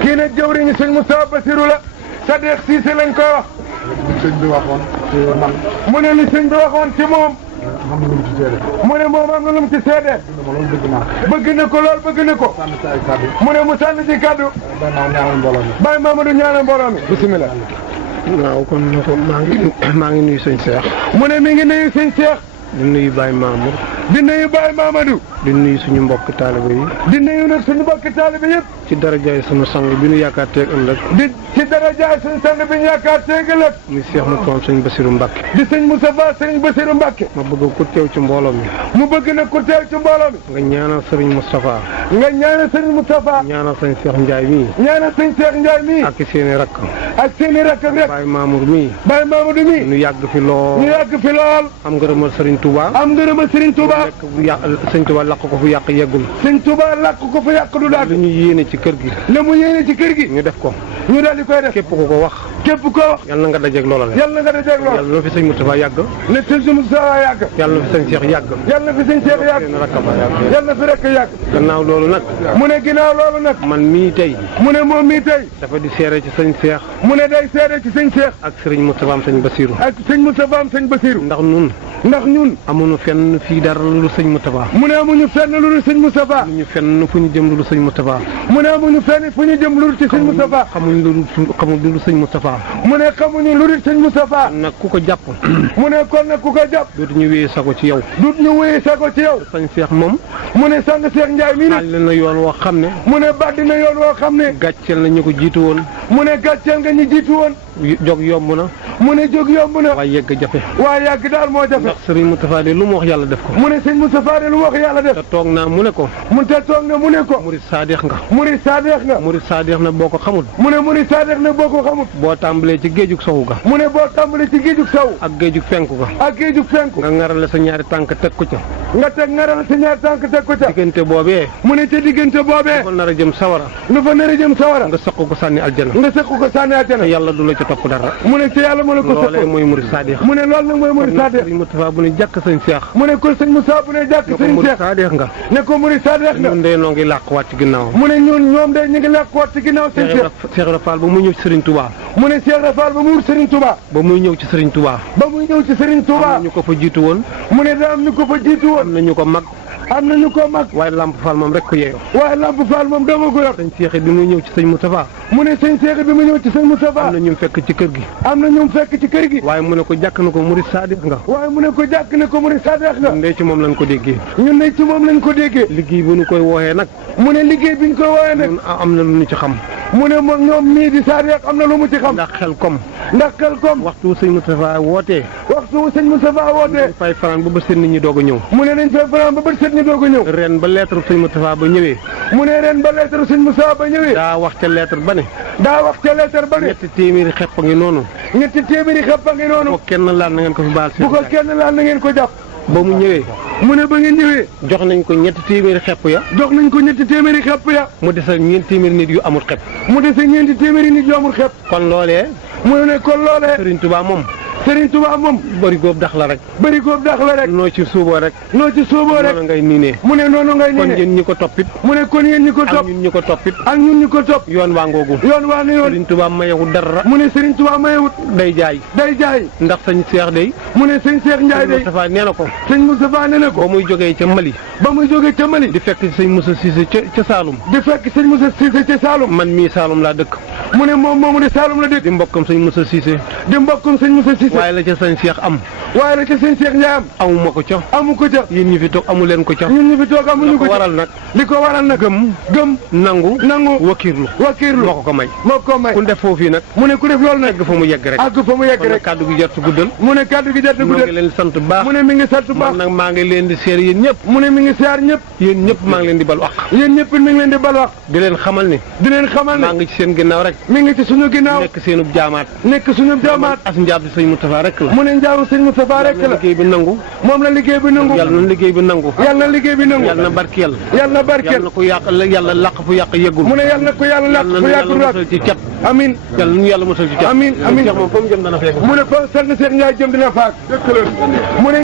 kii nag jëwriñu sëñ Moussa Bassirou la Sadex Cissé lañ koy wax. sëñ bi waxoon ci man. mu ne li sëñ bi waxoon ci moom. am na lu mu ci seede. mu ne moom am na lu mu ci seede. bëgg na ko lool bëgg na ko. sànni ci ay kàddu. mu ne mu sànni ci kàddu. Baye Mamadou ñaanal mbooloo mi. Baye Mamadou ñaanal mbooloo mi. bisimilah. waaw kon maa ngi nuyu sëñ Cheikh. mu ne mi ngi nuyu sëñ Cheikh. di nuyu Baye Mamour. di nuyu Baye Mamadou. di nuyu suñu mbokk taalibe yi. di nuyu nag suñu mbokk taalibe yëpp. ci darajaay sunu sang bi ñu yaakaar teeg ëllëg. ci darajaay suñu sang bi ñu yaakaar teeg ëllëg. muy Cheikh Moustapha sëñ Bassirou Mbacké. di sëñ Moustapha sëñ Bassirou Mbacké. ma bëgg ku teew ci mbooloo mi. mu bëgg na ku teew ci mbooloo mi. nga ñaanal sëriñ Moustapha. nga ñaanal sëriñ Moustapha. ñaanal sëñ Cheikh Ndiaye mii. ñaanal sëñ Cheikh Ndiaye mii. ak seeni rakk. ak seeni rakk rek. Baye Mamour mii. Baye Mamadou mii. ñu yàgg fi lool. ñu yàgg fi lool. am ngërëmal sëriñ Touba. am ngërëmal sëriñ Touba. sëñ Touba làq ko fu yàq yeggul. sëñ Touba làq ko fu yàq du daal. li ñu yéene ci kër gi. la mu yéene ci kër gi. ñu def ko. ñu daal di koy def. képp ku ko wax. képp ko wax. yal na nga dajeeg loola la. yal na nga dajeeg loola. yàlla na fi sëñ Moustapha yàgg. ne sëñ Moustapha yàgg. yàlla na fi sëñ Cheikh yàgg. yàlla na fi sëñ Cheikh yàgg. yàlla na fi rek yàgg. gannaaw loolu nag. mu ne ginnaaw loolu nag. man mii tey. mu ne moom mii tey. dafa di seere ci sëñ Cheikh. mu ne day seere ci sëñ Cheikh. ak sëriñ Moustapha am sëñ Bassirou. ak sëñ Moustapha am sëñ Bassirou. ndax ñun. amuñu fenn fii dara lu dul sëñ Moustapha. mu ne amuñu fenn lu dul sëñ Moustapha. amuñu fenn fu ñu jëm lu dul sëñ Moustapha. mu ne amuñu fenn fu ñu jëm lu dul ci sëñ Moustapha. xamuñ lu dul sëñ Moustapha. mu ne xamuñu lu dul sëñ Moustapha. nag ku ko jàpp. mu ne kon nag ku ko jàpp. dootu ñu wéyee sago ci yow. dootu ñu wéyee sago ci yow. sëñ Cheikh moom. mu ne sang Cheikh Ndiaye mii nag. xaal na yoon woo xam ne. mu ne bàddi na yoon woo xam ne. gàcceel na ñu ko jiitu woon. mu ne gàcceel nga ñu jiitu woon. jóg yomb na. mu ne jóg yomb na. waaye yegg jafe. waaye yàgg daal moo jafe. ndax sëriñ Moustapha de lu mu wax yàlla def ko. mu ne sëñ Moustapha de lu wax yàlla def. te toog naa mu ne ko. mu te toog na mu ne ko. murid saadeex nga. murid saadeex nga. murid saadeex na boo ko xamul. mu ne murid saadeex na boo ko xamul. boo tàmbalee ci géejug sowu ga. mu ne boo tàmbalee ci géejug sow. ak géejug fenku ga. ak géejug fenku. nga ngarale sa ñaari tànk teg ko ca. nga teg ngarale sa ñaari tànk teg ko ca. diggante boobee. mu ne ca diggante boobee. lu fa nar a jëm sawara. lu fa nar a jëm sawara. nga sëq ko sànni aljana. nga sëq ko sànni aljana. yàlla du la ca topp dara. mu ne ci yàlla mu ne ko sëq. loolee mooy murid saadeex. mu ne loolu nag mooy murid saadeex. sëñ Moustapha bu ne jàkk sëñ Cheikh. mu ne ko sëñ Moussa bu ne jàkk sëñ Cheikh. murid saadeex nga. ne ko murid saadeex nga. ñun de noo ngi làq waat ci ginnaaw. mu ne ñoom de ñu ngi làq waat ci ginnaaw sëñ Cheikh. Cheikh Ibra Fall ba muy ñëw ci Serigne Touba. mu ne Cheikh Ibra Fall ba mu wut Serigne Touba. ba muy ñëw ci Serigne Touba. ba muy ñëw ci Serigne Touba. am na ñu ko fa jiitu woon. mu ne daa am ñu ko fa jiitu woon. am na ñu ko mag. am na ñu ko mag. waaye Lamp Fall moom rek ko yeeyoo. waaye Lamp Fall moom doo ma ko yor. sëñ Cheikh bi muy ñëw ci sëñ Moustapha. mu ne sëñ Cheikh bi mu ñëw ci sëñ Moustapha. am na ñu fekk ci kër gi. am na ñu fekk ci kër gi. waaye mu ne ko jàkk na ko murid saadeex nga. waaye mu ne ko jàkk na ko murid saadeex nga. ñun de ci moom lañ ko déggee. ñun de ci moom lañ ko déggee. liggéey bu ñu koy wooxee nag. mu ne liggéey bi ñu koy wooxee nag. ñun am na lu ñu ci xam. mu ne moom ñoom mii di saadeex am na lu mu ci xam. ndax xel kom. ndax xel kom. waxtu sëñ Moustapha wootee. waxtu sëñ Moustapha wootee. fay fanaan ba bët set nit ñi doog a ñëw. mu ne dañ fay fanaan ba bët set ñi doog a ñëw. ren ba lettre sëñ Moustapha ba ñëwee. mu ne ren ba lettre sëñ Moustapha ba ñëwee. daa wax ca lettre ba ne. daa wax ca lettre ba ne. ñetti téeméeri xepp a ngi noonu. ñetti téeméeri xepp a ngi noonu. bu ko kenn laal na ngeen ko fi baal. bu ko kenn laal na ngeen ko jàpp. ba mu ñëwee. mu ne ba ngeen ñëwee. jox nañ ko ñetti téeméeri xepp ya. jox nañ ko ñetti téeméeri xepp ya. mu des ak ñeenti téeméeri nit yu amul xepp. mu des ak ñeenti téeméeri nit yu amul xepp. kon loolee. mu ne kon loolee. Serigne Touba moom. Serigne Touba moom. bëri góob dax la rek. bëri góob dax la rek. noo ci suuboo rek. noo ci suuboo rek. noonu ngay niinee. mu ne noonu ngay niinee. kon yéen ñi ko toppit. mu ne kon yéen ñi ko topp. ak ñun ñi ko toppit. ak ñun ñi ko topp. yoon waa ngoogu. yoon waa ni yoon. Serigne Touba mayewul dara. mu ne Serigne Touba mayewut. day jaay. day jaay. ndax sëñ Cheikh day. mu ne sëñ Cheikh Ndiaye day. Moustapha nee na ko. sëñ Moustapha nee na ko. ba muy jógee ca Mali. ba muy jógee ca Mali. di fekk sëñ Moussa Cissé ca Saloum. di fekk sëñ Moussa Cissé ca Saloum. man mii Saloum laa dëkk. mu ne moom moomu de Saloum la dëkk. di mbokkam sëñ Moussa Cissé. di mbokkam sëñ Moussa Cissé. waaye la ca sëñ Cheikh am. waaye la ca sëñ Cheikh Ndiaye am. amuma ko ca. amu ko ca. yéen ñi fi toog amu leen ko ca. ñun ñi fi toog amuñu ko ca. waral nag. li ko waral nag. gëm. nangu. wakiirlu. moo ko may. moo ko may. ku def foofu nag. mu ne ku def loolu nag. àgg fa mu yegg rek. àgg fa mu yegg rek. kàddu gi jartu guddal. mu ne kàddu gi jartu guddal. mu ngi leen sant baax. mu ne mi ngi sant baax. man nag maa ngi leen di seer yéen ñëpp. mu ne mi ngi seer ñëpp. yéen ñëpp maa ngi leen di balu àq. yéen ñëpp mi ngi leen di balu àq. di leen xamal ni. maa ngi ci seen ginnaaw rek. mi ngi ci suñu ginnaaw. nekk seenub jaamaat. nekk suñu jaamaat. as njaab di sëñ Moustapha rek la. mu ne njaaru sëñ Moustapha rek la. liggéey bi nangu. moom la liggéey bi nangu. yàlla na liggéey bi nangu. yàlla na liggéey bi nangu. yàlla na barkeel. yàlla na barkeel. yàlla na ko yàq yàlla làq fu yàq yeggul. mu ne yàlla na ko yàlla làq fu yàggul musal ci cat. amiin. yàlla nu yàlla musal ci cat. amiin amiin. moom fa mu jëm dana fekk. mu ne fa Cheikh Ndiaye jëm dina faak. mu ne